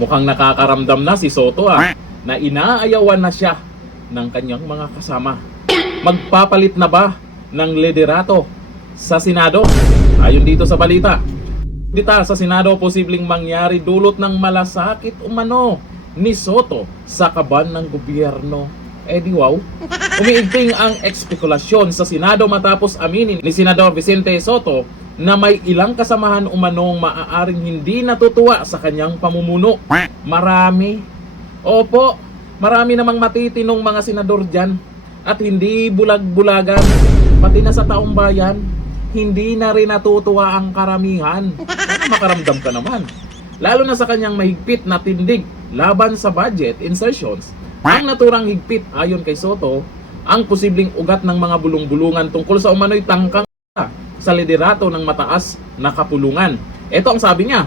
Mukhang nakakaramdam na si Soto na inaayawan na siya ng kanyang mga kasama. Magpapalit na ba ng liderato sa Senado? Ayon dito sa balita, sa Senado posibleng mangyari dulot ng malasakit umano ni Soto sa kaban ng gobyerno. Di wow. Umiigting ang ekspekulasyon sa Senado matapos aminin ni Senador Vicente Soto na may ilang kasamahan umanong maaaring hindi natutuwa sa kanyang pamumuno. Marami. Opo, marami namang matitinong mga senador dyan at hindi bulag-bulagan. Pati na sa taong bayan, hindi na rin natutuwa ang karamihan. Sana makaramdam ka naman. Lalo na sa kanyang mahigpit na tindig laban sa budget insertions. Ang naturang higpit ayon kay Soto, ang posibleng ugat ng mga bulong-bulungan tungkol sa umano'y tangkang sa liderato ng mataas na kapulungan. Ito ang sabi niya,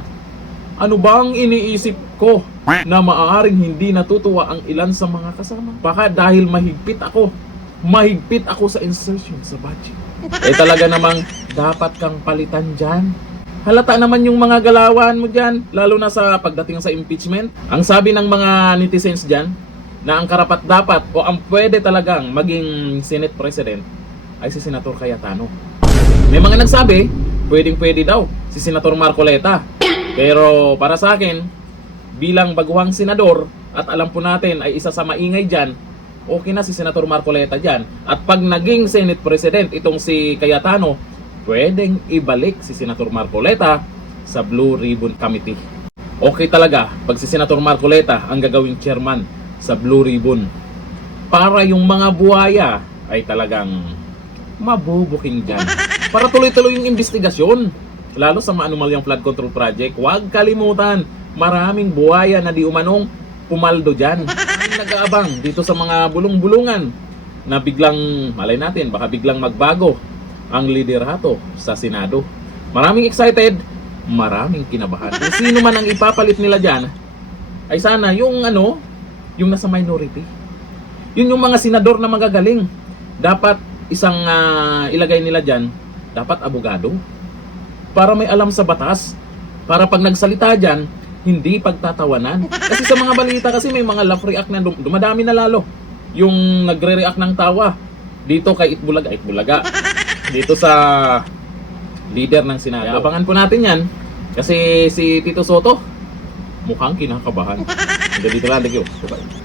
ano bang iniisip ko na maaaring hindi natutuwa ang ilan sa mga kasama? Baka dahil mahigpit ako sa insertion sa budget. Talaga namang dapat kang palitan dyan. Halata naman yung mga galawan mo dyan, lalo na sa pagdating sa impeachment. Ang sabi ng mga netizens dyan, na ang karapat-dapat o ang pwede talagang maging Senate President ay si Senator Cayetano. May mga nagsabi, pwedeng-pwede daw si Senator Marcoleta. Pero para sa akin, bilang baguhang senador at alam po natin ay isa sa maingay dyan, okay na si Senator Marcoleta dyan. At pag naging Senate President itong si Cayetano, pwedeng ibalik si Senator Marcoleta sa Blue Ribbon Committee. Okay talaga pag si Senator Marcoleta ang gagawing chairman sa Blue Ribbon. Para yung mga buhaya ay talagang mabubuking dyan. Para tuloy-tuloy yung investigasyon. Lalo sa maanumalyang flood control project, huwag kalimutan, maraming buhaya na di umanong pumaldo dyan. Nag-aabang dito sa mga bulong-bulungan na biglang, malay natin, baka biglang magbago ang liderato sa Senado. Maraming excited, maraming kinabahan. Kung sino man ang ipapalit nila dyan, ay sana yung yung nasa minority. Yun yung mga senador na magagaling. Dapat isang ilagay nila dyan, dapat abogado. Para may alam sa batas. Para pag nagsalita dyan, hindi pagtatawanan. Kasi sa mga balita kasi may mga laugh react na dumadami na lalo. Yung nagre-react ng tawa. Dito kay Itbulaga. Dito sa leader ng Senado. Abangan po natin yan. Kasi si Tito Soto, mukhang kinakabahan. Dito lang, thank you. Bye-bye.